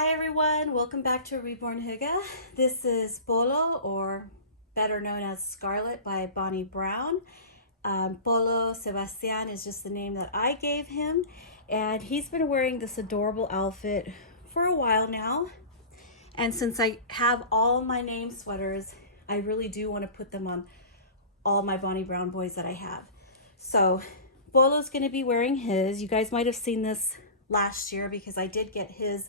Hi everyone, welcome back to Reborn Hygge. This is Polo, or better known as Scarlet by Bonnie Brown. Polo Sebastian is just the name that I gave him, and he's been wearing this adorable outfit for a while now. And since I have all my name sweaters, I really do want to put them on all my Bonnie Brown boys that I have. So Polo's going to be wearing his. You guys might have seen this last year because I did get his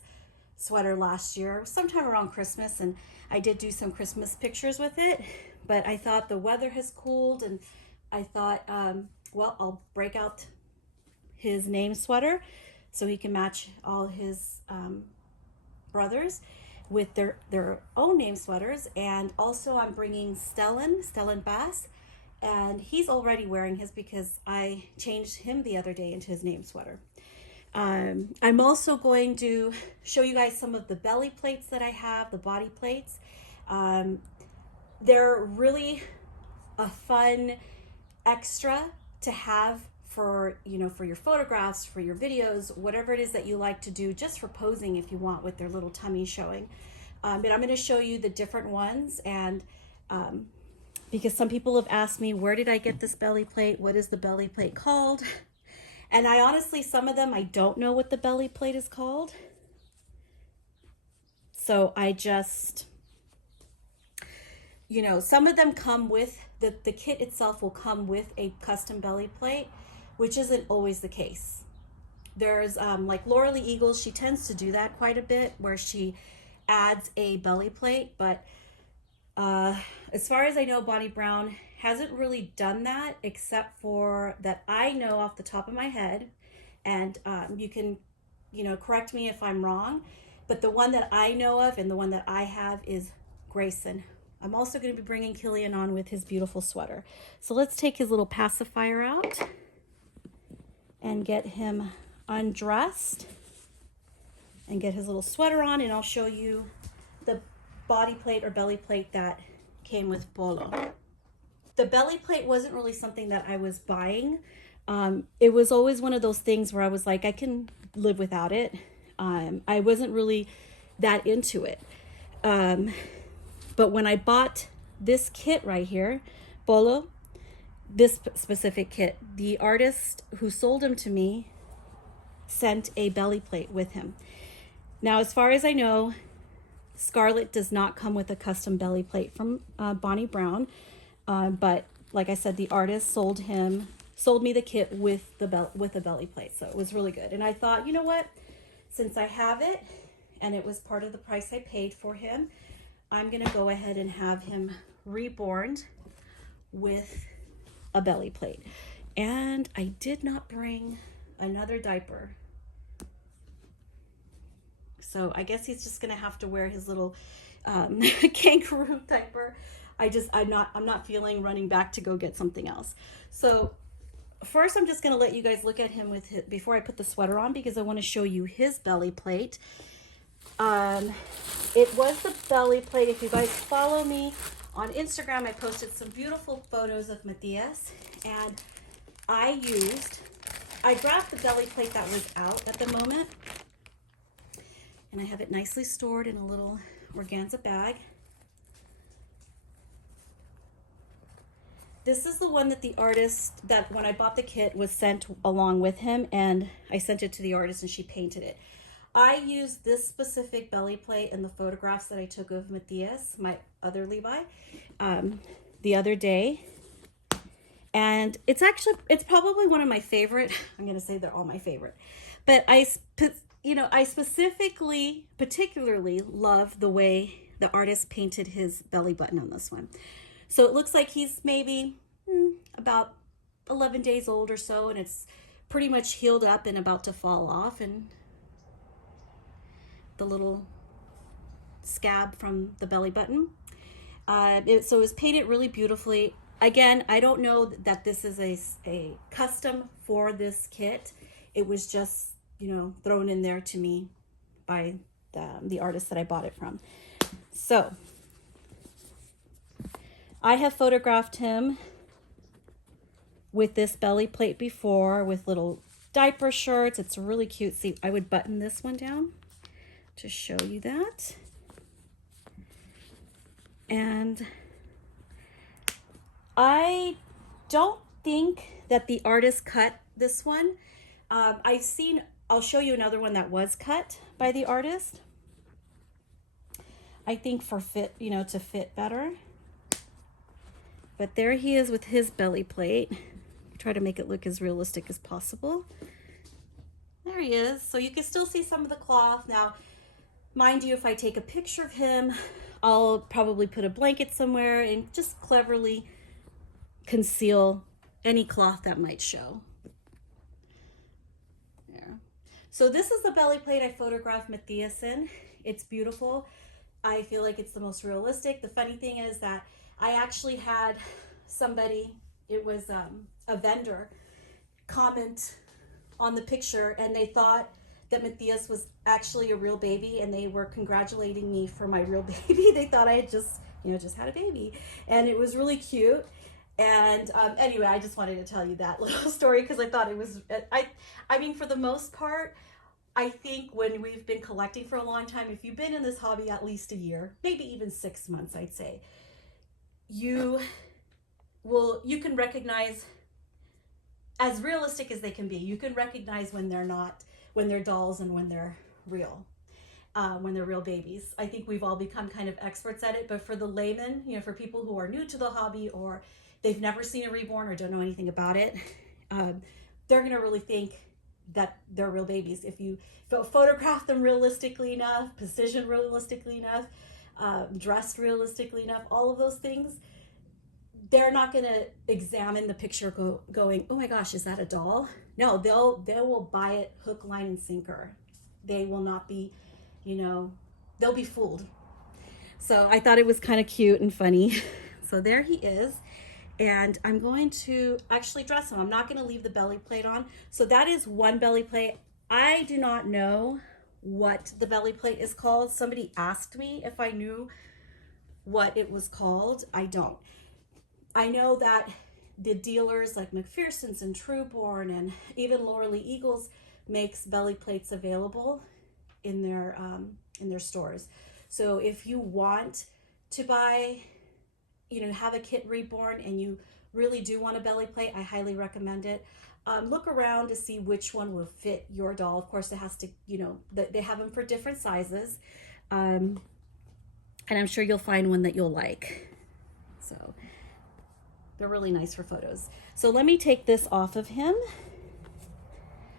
sweater last year sometime around Christmas, and I did do some Christmas pictures with it, but I thought the weather has cooled, and I thought well, I'll break out his name sweater so he can match all his brothers with their own name sweaters. And also I'm bringing Stellan Bass, and he's already wearing his because I changed him the other day into his name sweater. I'm also going to show you guys some of the belly plates that I have, the body plates. They're really a fun extra to have for, for your photographs, for your videos, whatever it is that you like to do, just for posing if you want, with their little tummy showing. But I'm going to show you the different ones, and because some people have asked me, where did I get this belly plate? What is the belly plate called? And I honestly, some of them, I don't know what the belly plate is called. So I just, some of them come with, the kit itself will come with a custom belly plate, which isn't always the case. There's like Laura Lee Eagles, she tends to do that quite a bit, where she adds a belly plate. But as far as I know, Bonnie Brown hasn't really done that, except for that I know off the top of my head, and you can correct me if I'm wrong, but the one that I know of and the one that I have is Grayson. I'm also going to be bringing Killian on with his beautiful sweater. So let's take his little pacifier out and get him undressed and get his little sweater on, and I'll show you the body plate or belly plate that came with Polo. The belly plate wasn't really something that I was buying. It was always one of those things where I was like, I can live without it. I wasn't really that into it. But when I bought this kit right here, Polo, this specific kit, the artist who sold him to me sent a belly plate with him. Now, as far as I know, Scarlet does not come with a custom belly plate from Bonnie Brown. But like I said, the artist sold me the kit with a belly plate, so it was really good. And I thought, you know what, since I have it and it was part of the price I paid for him, I'm gonna go ahead and have him reborn with a belly plate. And I did not bring another diaper, so I guess he's just gonna have to wear his little kangaroo diaper. I'm not feeling running back to go get something else. So first, I'm just going to let you guys look at him before I put the sweater on, because I want to show you his belly plate. It was the belly plate. If you guys follow me on Instagram, I posted some beautiful photos of Matthias, and I grabbed the belly plate that was out at the moment, and I have it nicely stored in a little organza bag. This is the one that the artist, that when I bought the kit, was sent along with him, and I sent it to the artist and she painted it. I used this specific belly plate in the photographs that I took of Matthias, my other Levi, the other day. And it's probably one of my favorite. I'm going to say they're all my favorite. But I particularly love the way the artist painted his belly button on this one. So it looks like he's maybe about 11 days old or so, and it's pretty much healed up and about to fall off, and the little scab from the belly button. So it was painted really beautifully. Again, I don't know that this is a custom for this kit. It was just, thrown in there to me by the artist that I bought it from. So I have photographed him with this belly plate before, with little diaper shirts. It's really cute. See, I would button this one down to show you that. And I don't think that the artist cut this one. I'll show you another one that was cut by the artist. I think for fit, to fit better. But there he is with his belly plate. Try to make it look as realistic as possible. There he is. So you can still see some of the cloth. Now, mind you, if I take a picture of him, I'll probably put a blanket somewhere and just cleverly conceal any cloth that might show. There. So this is the belly plate I photographed Matthias in. It's beautiful. I feel like it's the most realistic. The funny thing is that I actually had somebody, it was a vendor, comment on the picture, and they thought that Matthias was actually a real baby, and they were congratulating me for my real baby. They thought I had just had a baby, and it was really cute. And anyway, I just wanted to tell you that little story because I thought it was, I mean, for the most part, I think when we've been collecting for a long time, if you've been in this hobby at least a year, maybe even 6 months, I'd say, you can recognize, as realistic as they can be, you can recognize when they're dolls and when they're real, when they're real babies. I think we've all become kind of experts at it, but for the layman, for people who are new to the hobby or they've never seen a reborn or don't know anything about it, they're gonna really think that they're real babies. If you photograph them realistically enough, position realistically enough, dressed realistically enough, all of those things, they're not going to examine the picture going, oh my gosh, is that a doll? No, they will buy it hook, line, and sinker. They will not be, they'll be fooled. So I thought it was kind of cute and funny. So there he is. And I'm going to actually dress him. I'm not going to leave the belly plate on. So that is one belly plate. I do not know what the belly plate is called. Somebody asked me if I knew what it was called. I don't. I know that the dealers like McPherson's and Reborn and even Laura Lee Eagles makes belly plates available in their stores. So if you want to buy, have a kit reborn and you really do want a belly plate, I highly recommend it. Look around to see which one will fit your doll. Of course, it has to, they have them for different sizes. And I'm sure you'll find one that you'll like. So they're really nice for photos. So let me take this off of him.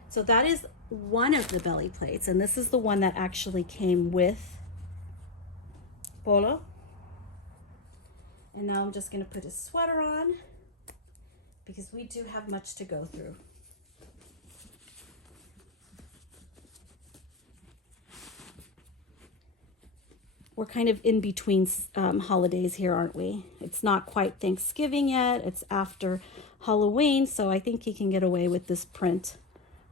So that is one of the belly plates. And this is the one that actually came with Polo. And now I'm just going to put his sweater on because we do have much to go through. We're kind of in between holidays here, aren't we? It's not quite Thanksgiving yet. It's after Halloween, so I think he can get away with this print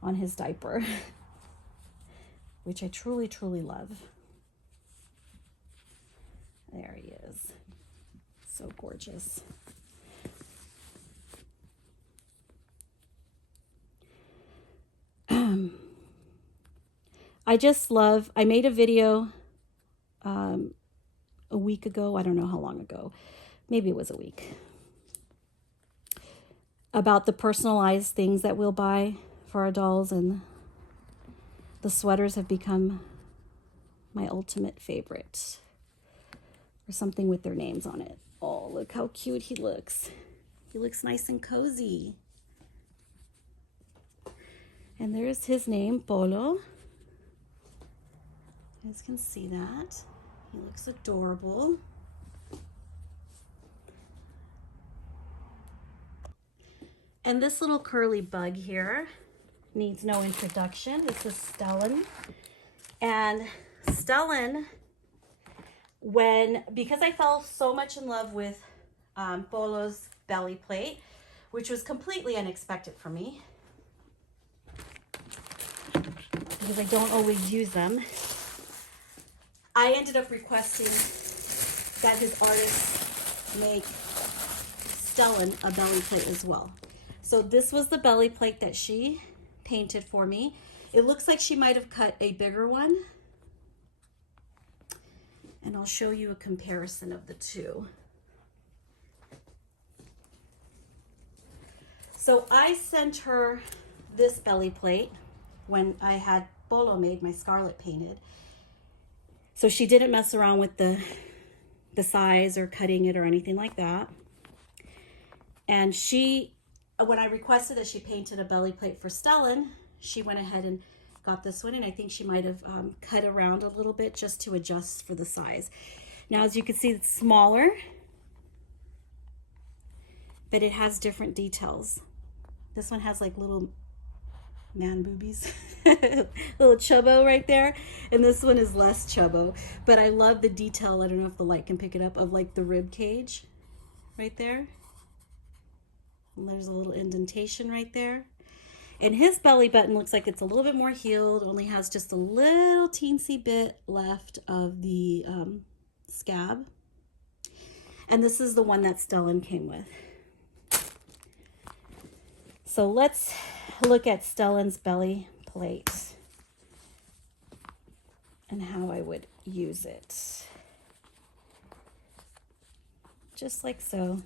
on his diaper, which I truly, truly love. There he is. So gorgeous. I just love, I made a video a week ago, I don't know how long ago, maybe it was a week, about the personalized things that we'll buy for our dolls, and the sweaters have become my ultimate favorite, or something with their names on it. Oh, look how cute he looks. He looks nice and cozy. And there's his name, Polo. You guys can see that. He looks adorable. And this little curly bug here needs no introduction. This is Stellan. And Stellan, because I fell so much in love with Polo's belly plate, which was completely unexpected for me, because I don't always use them, I ended up requesting that his artist make Stellan a belly plate as well. So this was the belly plate that she painted for me. It looks like she might have cut a bigger one. and I'll show you a comparison of the two. So I sent her this belly plate when I had Bolo made, my Scarlet painted. So she didn't mess around with the size or cutting it or anything like that. And she, when I requested that she painted a belly plate for Stellan, she went ahead and got this one, and I think she might have cut around a little bit just to adjust for the size. Now, as you can see, it's smaller, but it has different details. This one has like little man boobies, little chubbo right there, and this one is less chubbo. But I love the detail, I don't know if the light can pick it up, of like the rib cage right there. And there's a little indentation right there. And his belly button looks like it's a little bit more healed, only has just a little teensy bit left of the scab. And this is the one that Stellan came with. So let's look at Stellan's belly plate and how I would use it. Just like so.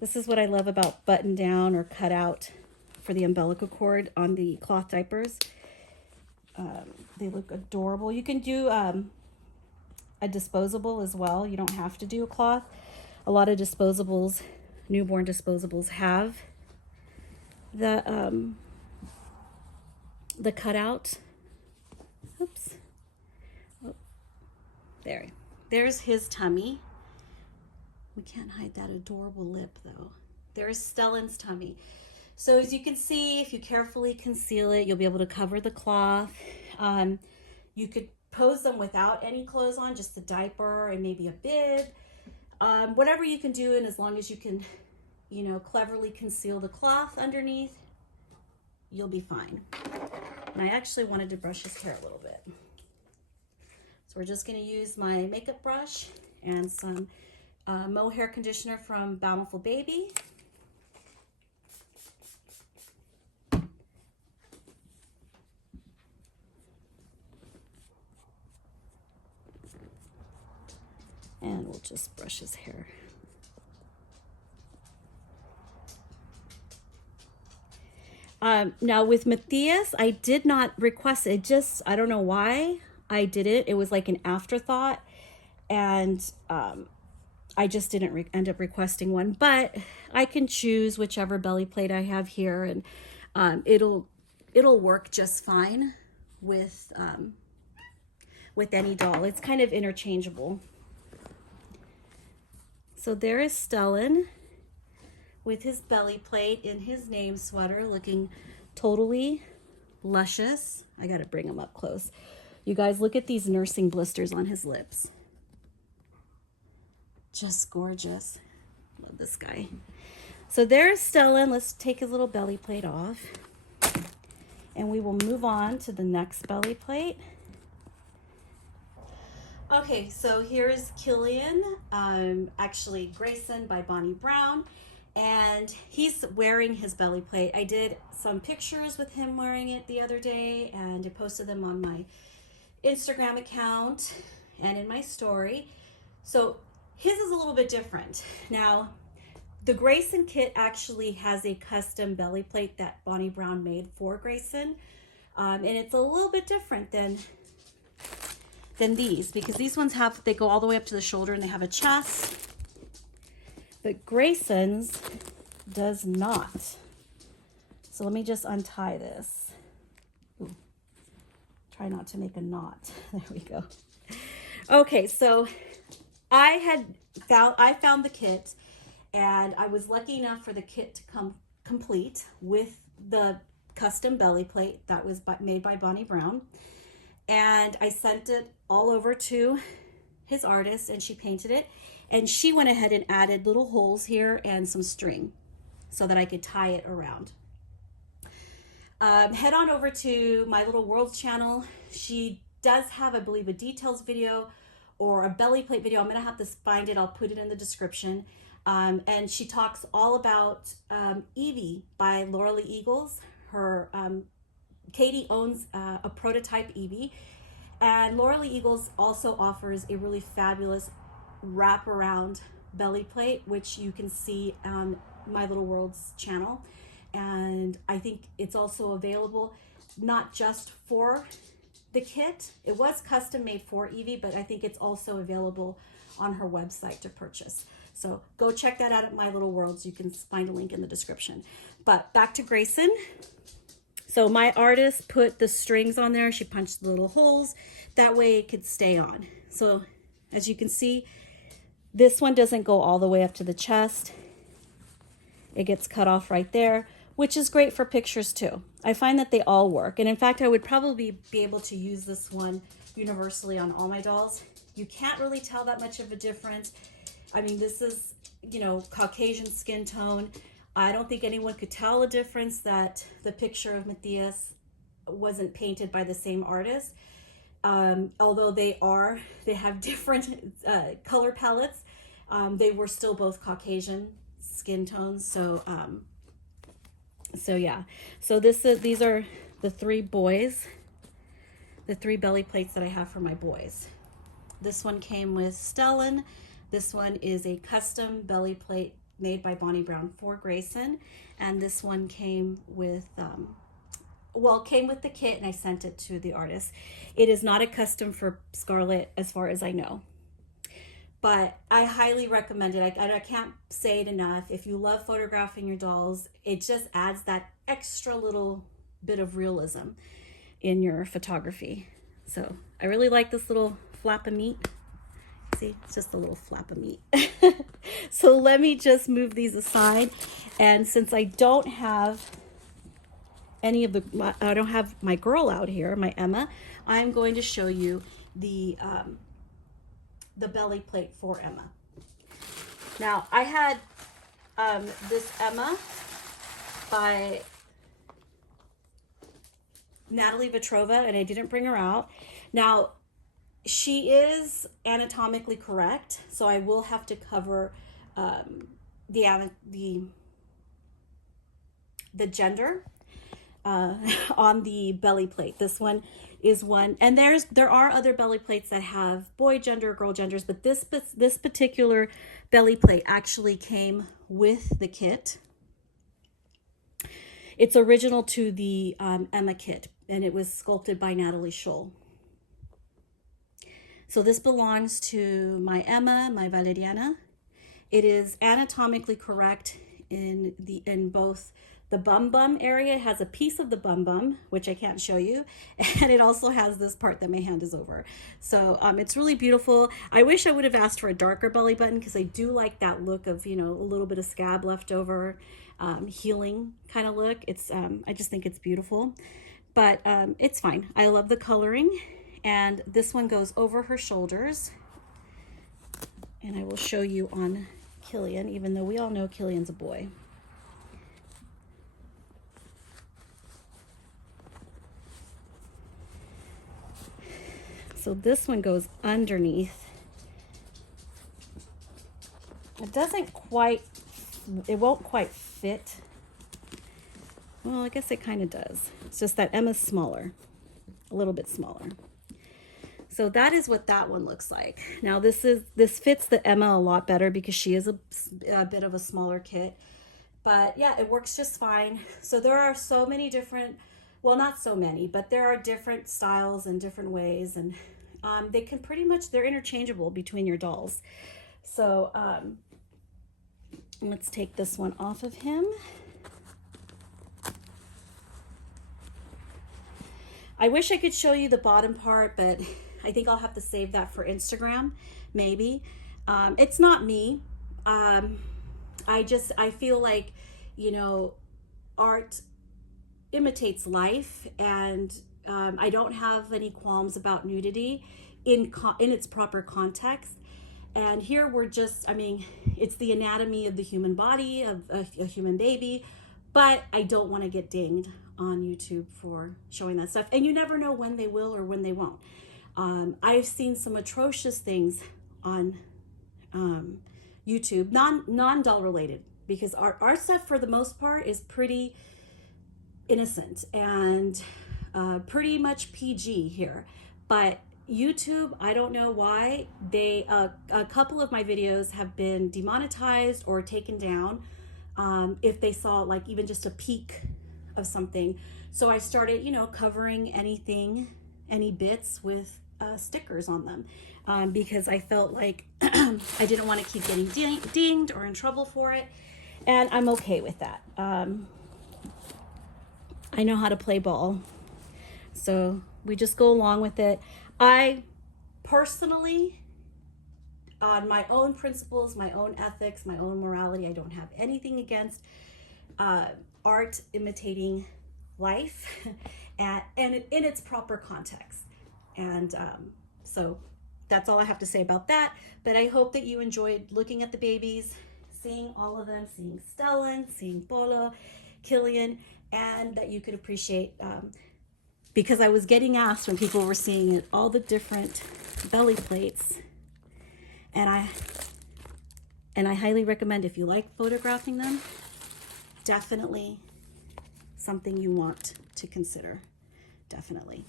This is what I love about button down or cut out for the umbilical cord on the cloth diapers. They look adorable. You can do a disposable as well. You don't have to do a cloth. A lot of disposables, newborn disposables, have the cutout. Oops. Oh, there's his tummy. We can't hide that adorable lip though. There's Stellan's tummy. So as you can see, if you carefully conceal it, you'll be able to cover the cloth. You could pose them without any clothes on, just the diaper and maybe a bib. Whatever you can do, and as long as you can, you know, cleverly conceal the cloth underneath, you'll be fine. And I actually wanted to brush his hair a little bit. So we're just gonna use my makeup brush and some mohair conditioner from Bountiful Baby. And we'll just brush his hair. Now with Matthias, I did not request it. I don't know why I did it. It was like an afterthought, and I just didn't end up requesting one. But I can choose whichever belly plate I have here, and it'll work just fine with any doll. It's kind of interchangeable. So there is Stellan with his belly plate in his name sweater, looking totally luscious. I gotta bring him up close. You guys, look at these nursing blisters on his lips. Just gorgeous. Love this guy. So there's Stellan. Let's take his little belly plate off, and we will move on to the next belly plate. Okay, so here's Killian, actually Grayson by Bonnie Brown, and he's wearing his belly plate. I did some pictures with him wearing it the other day, and I posted them on my Instagram account and in my story. So his is a little bit different. Now, the Grayson kit actually has a custom belly plate that Bonnie Brown made for Grayson, and it's a little bit different than these, because these ones they go all the way up to the shoulder and they have a chest, but Grayson's does not. So let me just untie this. Ooh, try not to make a knot. There we go. Okay, so I found the kit, and I was lucky enough for the kit to come complete with the custom belly plate that was made by Bonnie Brown. And I sent it all over to his artist, and she painted it. And she went ahead and added little holes here and some string so that I could tie it around. Head on over to My Little World's channel. She does have, I believe, a details video or a belly plate video. I'm going to have to find it. I'll put it in the description. And she talks all about Evie by Laura Lee Eagles. Katie owns a prototype Evie, And Laura Eagles also offers a really fabulous wraparound belly plate, which you can see on My Little World's channel. And I think it's also available not just for the kit. It was custom made for Evie, but I think it's also available on her website to purchase. So go check that out at My Little Worlds. You can find a link in the description. But back to Grayson. So my artist put the strings on there. She punched the little holes. That way it could stay on. So as you can see, this one doesn't go all the way up to the chest. It gets cut off right there, which is great for pictures too. I find that they all work. And in fact, I would probably be able to use this one universally on all my dolls. You can't really tell that much of a difference. I mean, this is, you know, Caucasian skin tone. I don't think anyone could tell a difference that the picture of Matthias wasn't painted by the same artist. Although they have different color palettes. They were still both Caucasian skin tones. So yeah. So these are the three boys, the three belly plates that I have for my boys. This one came with Stellan. This one is a custom belly plate made by Bonnie Brown for Grayson. And this one came with, came with the kit, and I sent it to the artist. It is not a custom for Scarlett as far as I know. But I highly recommend it. I can't say it enough. If you love photographing your dolls, it just adds that extra little bit of realism in your photography. So I really like this little flap of meat. See, it's just a little flap of meat. So let me just move these aside. And since I don't have I don't have my girl out here, my Emma, I'm going to show you the belly plate for Emma. Now, I had this Emma by Natalie Petrova, and I didn't bring her out. Now, she is anatomically correct, so I will have to cover the gender on the belly plate. This one is one, and there are other belly plates that have boy gender, girl genders, but this particular belly plate actually came with the kit. It's original to the Emma kit, and it was sculpted by Natalie Scholl. So this belongs to my Emma, my Valeriana. It is anatomically correct in both the bum area. It has a piece of the bum, which I can't show you, and it also has this part that my hand is over. So it's really beautiful. I wish I would have asked for a darker belly button, because I do like that look of, you know, a little bit of scab left over, healing kind of look. It's I just think it's beautiful, but it's fine. I love the coloring. And this one goes over her shoulders. And I will show you on Killian, even though we all know Killian's a boy. So this one goes underneath. It won't quite fit. Well, I guess it kind of does. It's just that Emma's smaller, a little bit smaller. So that is what that one looks like. Now this fits the Emma a lot better because she is a bit of a smaller kit. But yeah, it works just fine. So there are so many different, well, not so many, but there are different styles and different ways, and they can they're interchangeable between your dolls. So let's take this one off of him. I wish I could show you the bottom part, but I think I'll have to save that for Instagram, maybe. It's not me. I feel like, you know, art imitates life, and I don't have any qualms about nudity in its proper context. And here we're just, I mean, it's the anatomy of the human body, of a human baby, but I don't want to get dinged on YouTube for showing that stuff. And you never know when they will or when they won't. I've seen some atrocious things on YouTube, non-doll related, because our stuff for the most part is pretty innocent and pretty much PG here. But YouTube, I don't know why, they a couple of my videos have been demonetized or taken down if they saw like even just a peek of something. So I started, you know, covering anything, any bits with stickers on them because I felt like I didn't want to keep getting dinged or in trouble for it, and I'm okay with that. I know how to play ball, so we just go along with it. I personally, on my own principles, my own ethics, my own morality, I don't have anything against art imitating life and in its proper context. And so that's all I have to say about that. But I hope that you enjoyed looking at the babies, seeing all of them, seeing Stellan, seeing Polo, Killian, and that you could appreciate, because I was getting asked when people were seeing it, all the different belly plates. And I highly recommend, if you like photographing them, definitely something you want to consider. Definitely.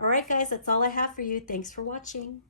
All right, guys, that's all I have for you. Thanks for watching.